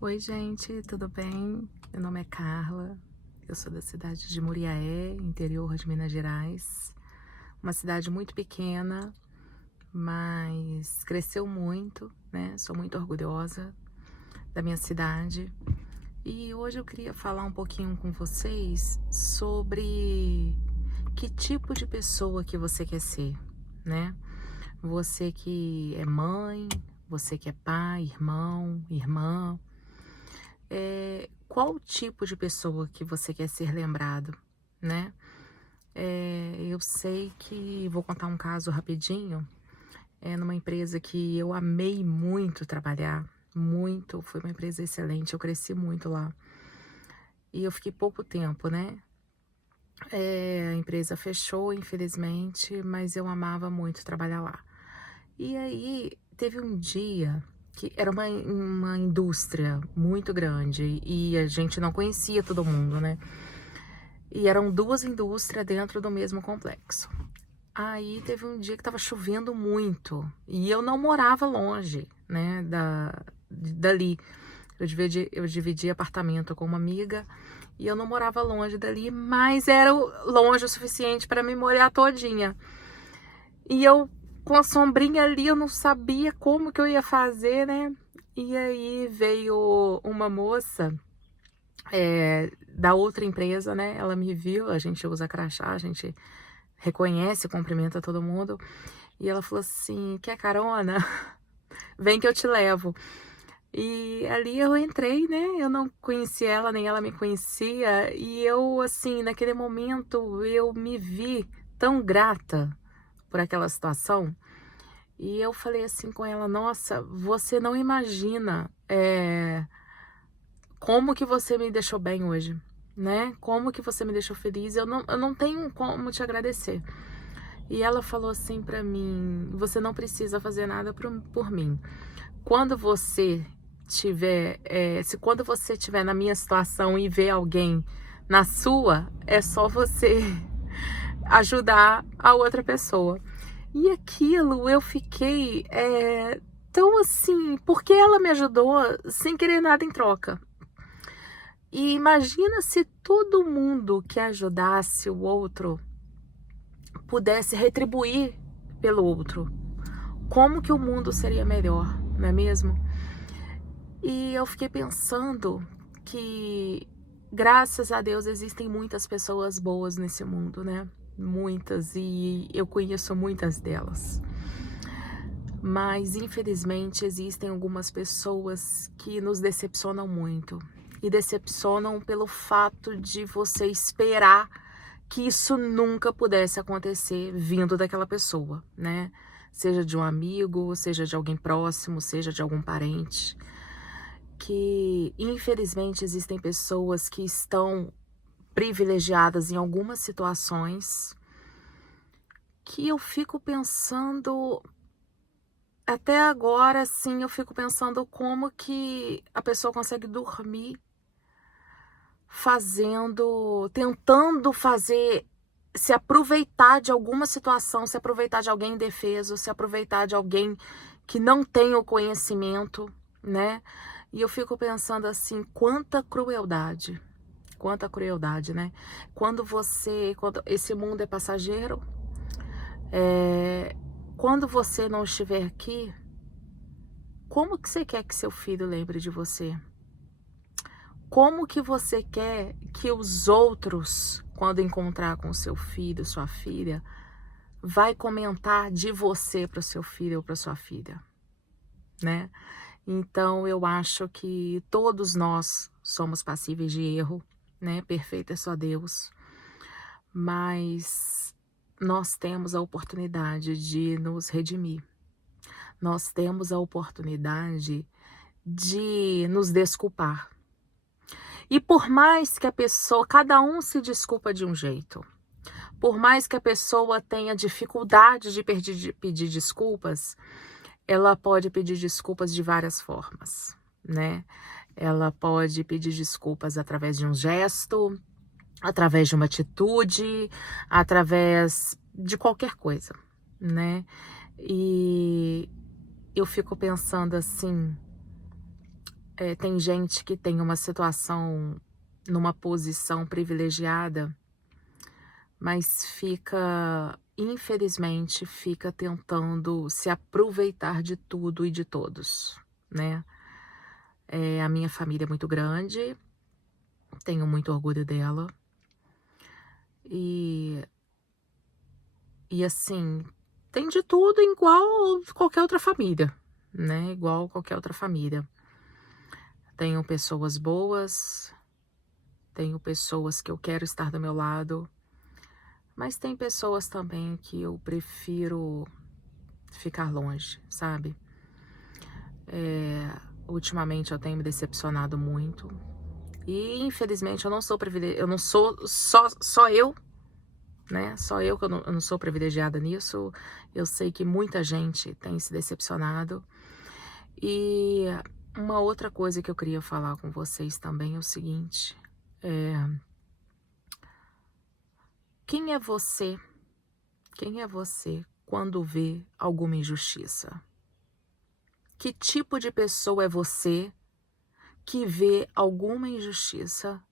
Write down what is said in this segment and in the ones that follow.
Oi, gente, tudo bem? Meu nome é Carla, eu sou da cidade de Muriaé, interior de Minas Gerais. Uma cidade muito pequena, mas cresceu muito, né? Sou muito orgulhosa da minha cidade. E hoje eu queria falar um pouquinho com vocês sobre que tipo de pessoa que você quer ser, né? Você que é mãe, você que é pai, irmão, irmã. Qual tipo de pessoa que você quer ser lembrado, né? Eu sei que vou contar um caso rapidinho. Numa empresa que eu amei muito trabalhar, muito, foi uma empresa excelente, eu cresci muito lá. E eu fiquei pouco tempo, né? A empresa fechou, infelizmente, mas eu amava muito trabalhar lá. E aí, teve um dia que era uma indústria muito grande e a gente não conhecia todo mundo, né? E eram duas indústrias dentro do mesmo complexo. Aí teve um dia que estava chovendo muito e eu não morava longe, né, dali. Eu dividi apartamento com uma amiga e eu não morava longe dali, mas era longe o suficiente para me molhar todinha. E eu, com a sombrinha ali, eu não sabia como que eu ia fazer, né? E aí veio uma moça da outra empresa, né? Ela me viu, a gente usa crachá, a gente reconhece, cumprimenta todo mundo. E ela falou assim: quer carona? Vem que eu te levo. E ali eu entrei, né? Eu não conhecia ela, nem ela me conhecia. E eu, assim, naquele momento, eu me vi tão grata por aquela situação. E eu falei assim com ela: nossa, você não imagina como que você me deixou bem hoje, né? Como que você me deixou feliz? Eu não tenho como te agradecer. E ela falou assim pra mim: você não precisa fazer nada por mim. Quando você quando você tiver na minha situação e ver alguém na sua, é só você ajudar a outra pessoa. E aquilo eu fiquei tão assim, porque ela me ajudou sem querer nada em troca. E imagina se todo mundo que ajudasse o outro pudesse retribuir pelo outro. Como que o mundo seria melhor, não é mesmo? E eu fiquei pensando que, graças a Deus, existem muitas pessoas boas nesse mundo, né? Muitas, e eu conheço muitas delas. Mas, infelizmente, existem algumas pessoas que nos decepcionam muito. E decepcionam pelo fato de você esperar que isso nunca pudesse acontecer vindo daquela pessoa, né? Seja de um amigo, seja de alguém próximo, seja de algum parente. Que, infelizmente, existem pessoas que estão privilegiadas em algumas situações que eu fico pensando. Até agora, sim, eu fico pensando como que a pessoa consegue dormir tentando fazer, se aproveitar de alguma situação, se aproveitar de alguém indefeso, se aproveitar de alguém que não tem o conhecimento, né? E eu fico pensando assim, quanta crueldade, né? Quando esse mundo é passageiro, quando você não estiver aqui, como que você quer que seu filho lembre de você? Como que você quer que os outros, quando encontrar com seu filho, sua filha, vai comentar de você para o seu filho ou para sua filha, né? Então eu acho que todos nós somos passíveis de erro, né? Perfeito é só Deus, mas nós temos a oportunidade de nos redimir. Nós temos a oportunidade de nos desculpar. E por mais que cada um se desculpa de um jeito, por mais que a pessoa tenha dificuldade de pedir desculpas, ela pode pedir desculpas de várias formas, né? Ela pode pedir desculpas através de um gesto, através de uma atitude, através de qualquer coisa, né? E eu fico pensando assim, tem gente que tem uma situação numa posição privilegiada, mas infelizmente, fica tentando se aproveitar de tudo e de todos, né? A minha família é muito grande, tenho muito orgulho dela. E assim, tem de tudo igual qualquer outra família, né? Igual qualquer outra família. Tenho pessoas boas, tenho pessoas que eu quero estar do meu lado, mas tem pessoas também que eu prefiro ficar longe, sabe? Ultimamente eu tenho me decepcionado muito. E infelizmente eu não sou privilegiada, eu não sou só eu, né? Só eu que eu não sou privilegiada nisso. Eu sei que muita gente tem se decepcionado. E uma outra coisa que eu queria falar com vocês também é o seguinte: quem é você? Quem é você quando vê alguma injustiça? Que tipo de pessoa é você que vê alguma injustiça?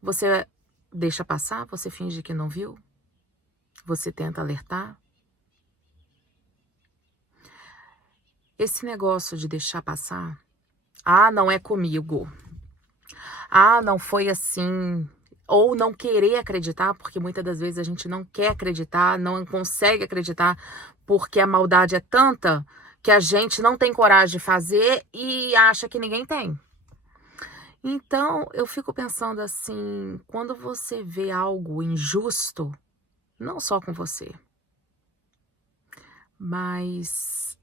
Você deixa passar? Você finge que não viu? Você tenta alertar? Esse negócio de deixar passar, não é comigo. Não foi assim. Ou não querer acreditar, porque muitas das vezes a gente não quer acreditar, não consegue acreditar, porque a maldade é tanta que a gente não tem coragem de fazer e acha que ninguém tem. Então, eu fico pensando assim, quando você vê algo injusto, não só com você, mas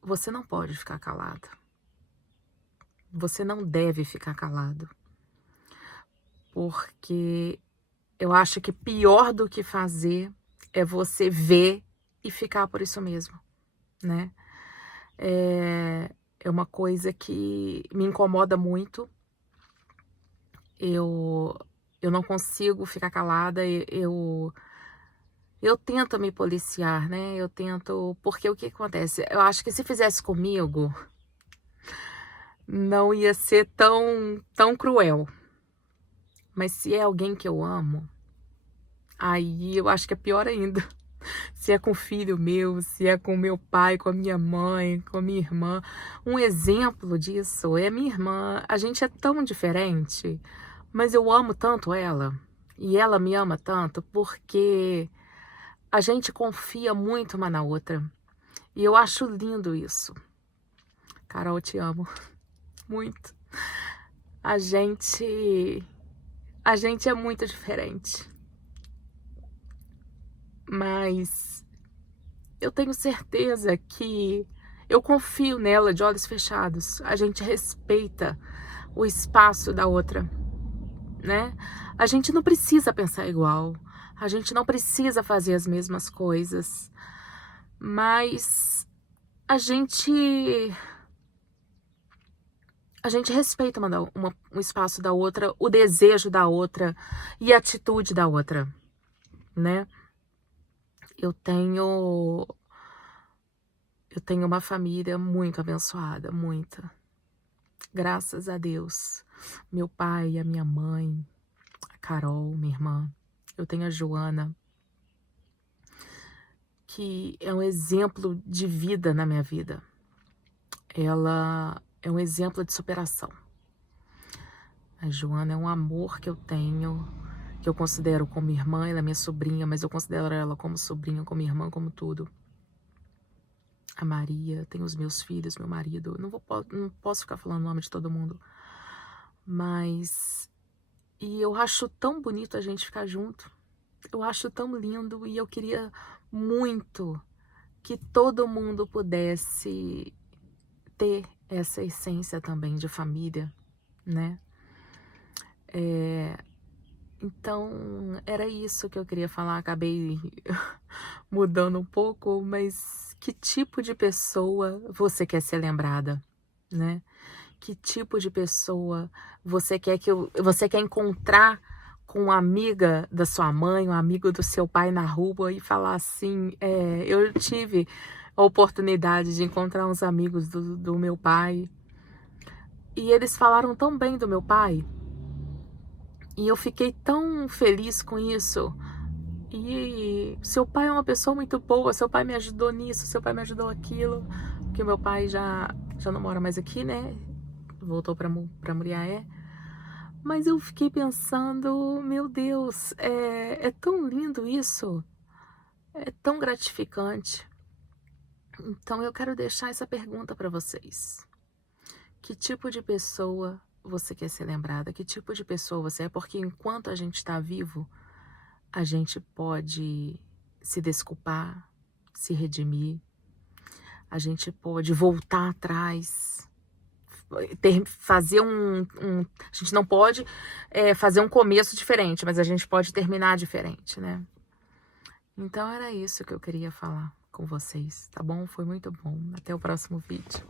você não pode ficar calado. Você não deve ficar calado. Porque eu acho que pior do que fazer é você ver e ficar por isso mesmo, né? É uma coisa que me incomoda muito. Eu não consigo ficar calada, eu tento me policiar, né? Eu tento, porque o que acontece? Eu acho que se fizesse comigo, não ia ser tão cruel. Mas se é alguém que eu amo, aí eu acho que é pior ainda. Se é com filho meu, se é com meu pai, com a minha mãe, com a minha irmã. Um exemplo disso é minha irmã. A gente é tão diferente, mas eu amo tanto ela. E ela me ama tanto porque a gente confia muito uma na outra. E eu acho lindo isso. Carol, eu te amo muito. A gente é muito diferente. Mas eu tenho certeza que eu confio nela de olhos fechados. A gente respeita o espaço da outra, né? A gente não precisa pensar igual. A gente não precisa fazer as mesmas coisas. Mas a gente respeita um espaço da outra, o desejo da outra e a atitude da outra, né? Eu tenho uma família muito abençoada, muita. Graças a Deus. Meu pai, a minha mãe, a Carol, minha irmã. Eu tenho a Joana, que é um exemplo de vida na minha vida. Ela é um exemplo de superação. A Joana é um amor que eu tenho, que eu considero como irmã. Ela é minha sobrinha, mas eu considero ela como sobrinha, como irmã, como tudo. A Maria, tem os meus filhos, meu marido. Não posso ficar falando o nome de todo mundo. Mas... E eu acho tão bonito a gente ficar junto. Eu acho tão lindo e eu queria muito que todo mundo pudesse ter essa essência também de família, né? Então, era isso que eu queria falar. Acabei mudando um pouco, mas que tipo de pessoa você quer ser lembrada, né? Que tipo de pessoa você quer encontrar com uma amiga da sua mãe, um amigo do seu pai na rua e falar assim, eu tive a oportunidade de encontrar uns amigos do meu pai E eles falaram tão bem do meu pai. E eu fiquei tão feliz com isso. E seu pai é uma pessoa muito boa, seu pai me ajudou nisso, seu pai me ajudou aquilo. Porque meu pai já não mora mais aqui, né? Voltou pra Muriaé. Mas eu fiquei pensando, meu Deus, é tão lindo isso. É tão gratificante. Então eu quero deixar essa pergunta para vocês. Que tipo de pessoa você quer ser lembrada? Que tipo de pessoa você é? Porque enquanto a gente está vivo, a gente pode se desculpar, se redimir, a gente pode voltar atrás, fazer a gente não pode fazer um começo diferente, mas a gente pode terminar diferente, né? Então era isso que eu queria falar com vocês, tá bom? Foi muito bom. Até o próximo vídeo.